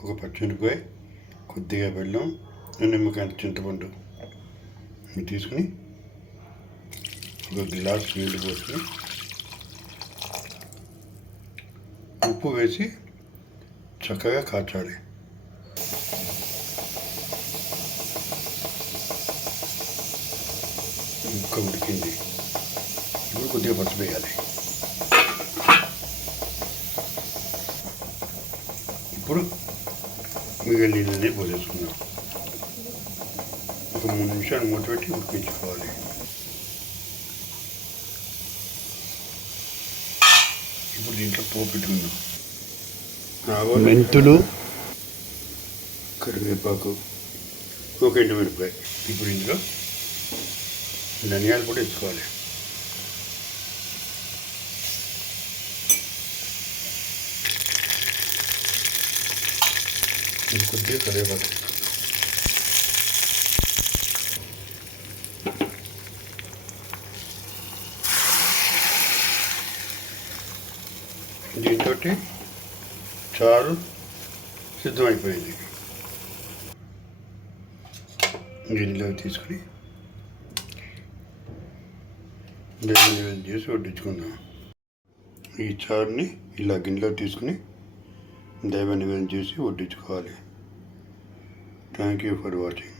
ఒక పచ్చిమిరపకాయ, కొద్దిగా బెల్లం, నిమ్మకాయ చింతపండు తీసుకుని ఒక గ్లాస్ నీళ్ళు పోసుకుని ఉప్పు వేసి చక్కగా కాచాలి. ముక్క ఉడికింది. ఇప్పుడు కొద్దిగా పసుపు వేయాలి. ఇప్పుడు మిగిలిన నీళ్ళని పోసేసుకున్నాం. ఒక 3 నిమిషాలు మూత పెట్టి ఉడికించుకోవాలి. ఇప్పుడు దీంట్లో పోపు పెట్టుకుందాం. మెంతులు, కరివేపాకు, ఒక ఎండుమిరపకాయ. ఇప్పుడు ఇందులో ధనియాలు కూడా వేసుకోవాలి. కొద్దిగా కరివేపాకు. దీంతో చారు సిద్ధమైపోయింది. గిన్నెలోకి తీసుకుని వేడి చేసి వడ్డించుకుందాం. ఈ చారుని ఇలా గిన్నెలో తీసుకుని దైవ నివేదన చేసి వడ్డించుకోవాలి. Thank you for watching.